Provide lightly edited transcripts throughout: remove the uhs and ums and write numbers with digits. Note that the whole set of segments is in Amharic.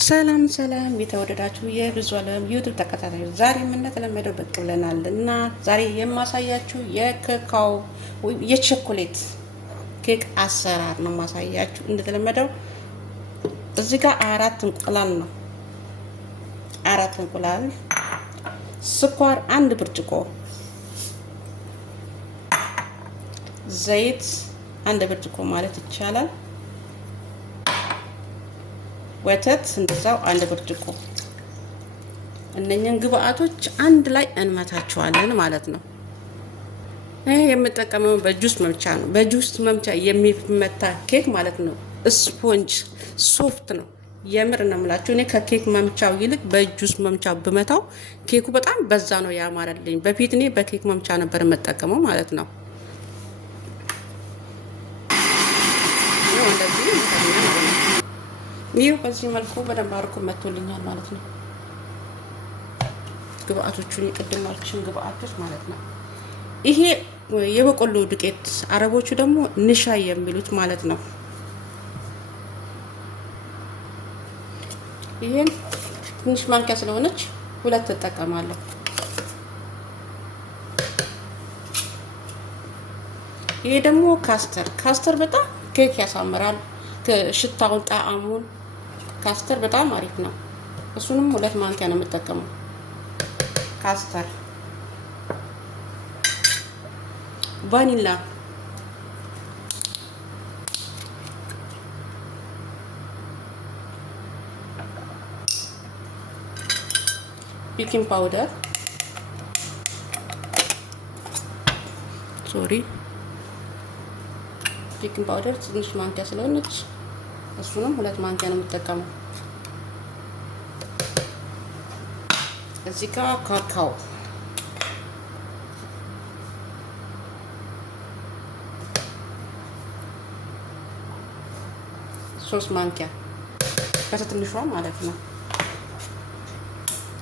ሰላም ሰላም የተወደዳችሁ የብዙ ዓለም ዩቲዩብ ተከታታዮች ዛሬ እንደተለመደው ብቅ ብለናል እና ዛሬ የማሳያችሁ የካካኦ የቸኮሌት ኬክ አሰራር ነው ማሳያችሁ። እንደተለመደው እዚህ ጋር አራት እንቁላል ነው። አራት እንቁላል፣ ስኳር አንድ ብርጭቆ፣ ዘይት አንድ ብርጭቆ ማለት ይቻላል። ወተት እንደዛው አንድ ብርጭቆ። እነኚህን ግብአቶች አንድ ላይ እንመታቸዋለን ማለት ነው። ይሄ የምጠቀመው በጁስ መምቻ ነው። በጁስ መምቻ የሚመታ ኬክ ማለት ነው። ስፖንጅ ሶፍት ነው። የምር ነው የምላችሁ። እኔ ከኬክ መምቻው ይልቅ በጁስ መምቻው ብመታው ኬኩ በጣም በዛ ነው ያማረልኝ። በፊት እኔ በኬክ መምቻ ነበር የምጠቀመው ማለት ነው። ይሄው በዚህ መልኩ በደንብ አርኩ መጥቶልኛል ማለት ነው። ግብአቶቹን የቅድም አልኩሽን ግብአቶች ማለት ነው። ይሄ የበቆሎ ዱቄት፣ አረቦቹ ደግሞ ንሻ የሚሉት ማለት ነው። ይሄን ትንሽ ማንኪያ ስለሆነች ሁለት ተጠቀማለሁ። ይሄ ደግሞ ካስተር በጣም ኬክ ያሳምራል። ሽታውን ጣዕሙን ካስተር በጣም አሪፍ ነው። እሱንም ሁለት ማንኪያ ነው የምጠቀመው። ካስተር፣ ቫኒላ፣ ቤኪንግ ፓውደር ቤኪንግ ፓውደር ትንሽ ማንኪያ ስለሆነች እሱንም ሁለት ማንኪያ ነው የምጠቀመው። እዚህ ጋር ካካኦ ሶስት ማንኪያ በትንሿ ማለት ነው።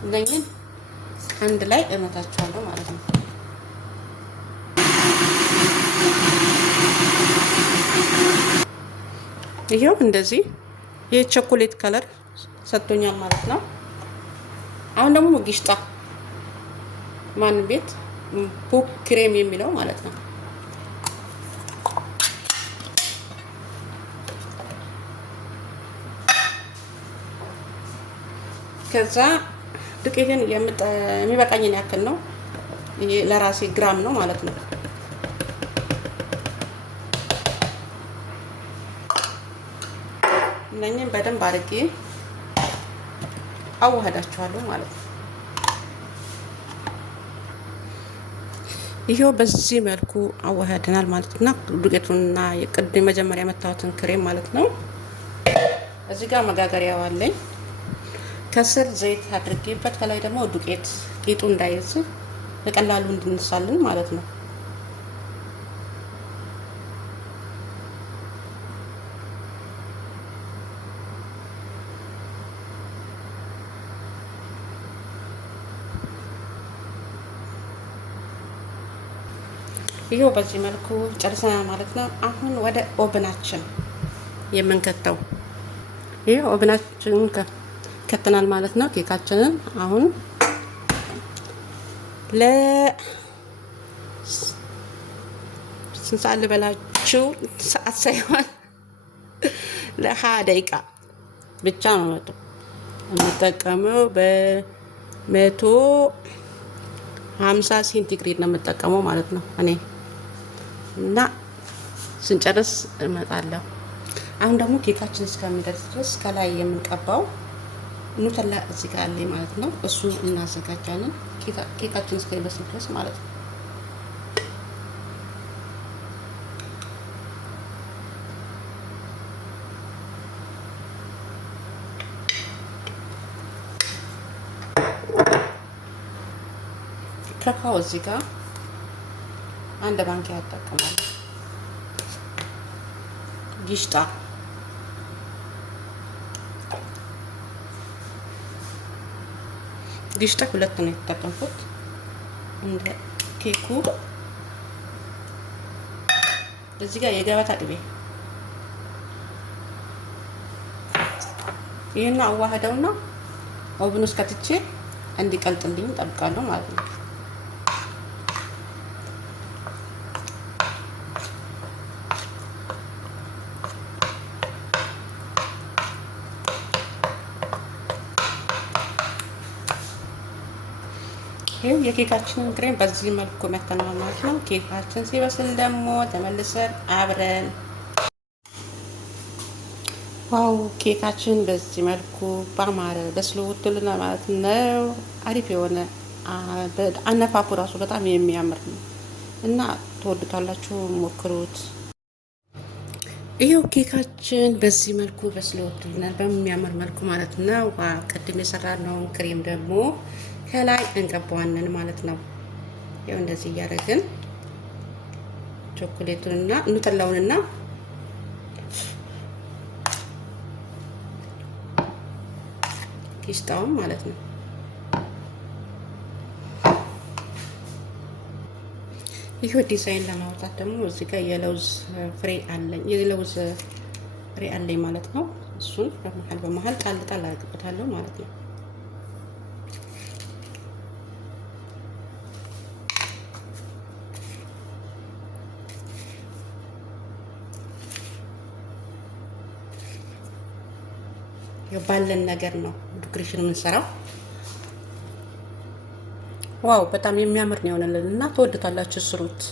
እነኝን አንድ ላይ እመታቸዋለሁ ማለት ነው። ይሄው እንደዚህ የቸኮሌት ከለር ሰጥቶኛል ማለት ነው። አሁን ደግሞ ጊሽጣ ማን ቤት ፑክ ክሬም የሚለው ማለት ነው። ከዛ ዱቄቴን የሚበቃኝን ያክል ነው። ይሄ ለራሴ ግራም ነው ማለት ነው። እነኝን በደንብ አድርጌ አዋህዳቸዋለሁ ማለት ነው። ይሄው በዚህ መልኩ አዋህደናል ማለት ነው። ዱቄቱንና የቅድም መጀመሪያ የመታሁትን ክሬም ማለት ነው። እዚህ ጋር መጋገሪያው አለኝ። ከስር ዘይት አድርጌበት ከላይ ደግሞ ዱቄት ቂጡ እንዳይዝ በቀላሉ እንድንሳልን ማለት ነው። ይሄው በዚህ መልኩ ጨርሰናል ማለት ነው። አሁን ወደ ኦቨናችን የምንከተው ይሄው ኦቨናችን ከተናል ማለት ነው። ኬካችንን አሁን ስንት ሰዓት ልበላችሁ? ሰዓት ሳይሆን ለ20 ደቂቃ ብቻ ነው የምጠቀመው። በ150 ሴንቲግሬድ ነው የምጠቀመው ማለት ነው እኔ እና ስንጨርስ እመጣለሁ። አሁን ደግሞ ኬካችን እስከሚደርስ ድረስ ከላይ የምንቀባው ኑተላ እዚህ ጋር አለ ማለት ነው። እሱ እናዘጋጃለን ኬካችን እስከሚደርስ ድረስ ማለት ነው። ካካኦ እዚህ ጋር አንድ ማንኪያ ያጠቀማል። ጊሽጣ ሁለት ነው የተጠቀምኩት እንደ ኬኩ። እዚህ ጋር የገበታ ቅቤ ይህን አዋህደውና ኦቭን ውስጥ ከትቼ እንዲቀልጥልኝ እጠብቃለሁ ማለት ነው። ይሄው የኬካችንን ክሬም በዚህ መልኩ መተናል ማለት ነው። ኬካችን ሲበስል ደግሞ ተመልሰን አብረን ዋው ኬካችን በዚህ መልኩ ባማረ በስሎ ወጥቶልናል ማለት ነው። አሪፍ የሆነ አነፋፉ ራሱ በጣም የሚያምር ነው እና ትወዱታላችሁ፣ ሞክሩት። ይሄው ኬካችን በዚህ መልኩ በስሎ ወጥቶልናል በሚያምር መልኩ ማለት ነው። ቅድም የሰራነውን ክሬም ደግሞ ከላይ እንቀባዋለን ማለት ነው። ያው እንደዚህ እያደረግን ቾኮሌቱንና ኑተላውንና ፒስታውን ማለት ነው። ይሄ ዲዛይን ለማውጣት ደግሞ እዚህ ጋር የለውዝ ፍሬ አለኝ ማለት ነው። እሱን በመሃል ጣል ጣል አድርግበታለሁ ማለት ነው። ባለን ነገር ነው ዲኮሬሽን የምንሰራው። ዋው በጣም የሚያምር ነው የሆነልን እና ተወድታላችሁ፣ ስሩት።